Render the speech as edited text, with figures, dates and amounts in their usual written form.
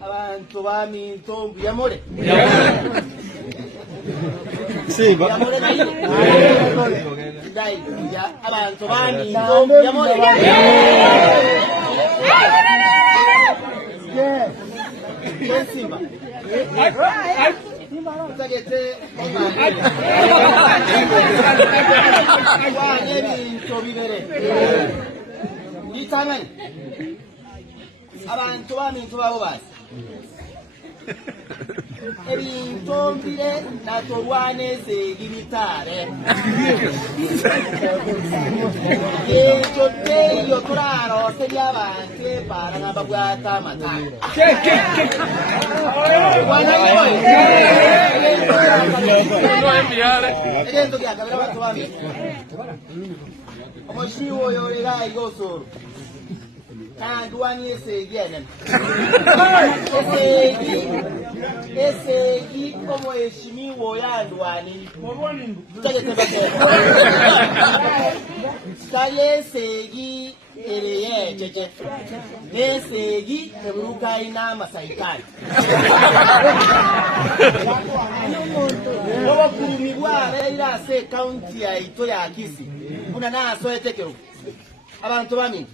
abantu baminto byamore Sí, byamore dai ya abantu baminto byamore yes simba Sagete wa nebinto bibere Itamani abantu baminto babo basi ebinto mbire natolwane segibitare ekyo teyo turaro sebyabante para ngabagwata matanga egento gyagabira abantu bami omushiwo yorera igosoro Kanduani esegi enen. Esegi como heshimiwa ya nduani. Kale esegi ereye cheche. Esegi eburuka ina masaikani. Lobo kurumibwa ira se county ya ito ya Kisi. Kuna na so etekero. Abantu bami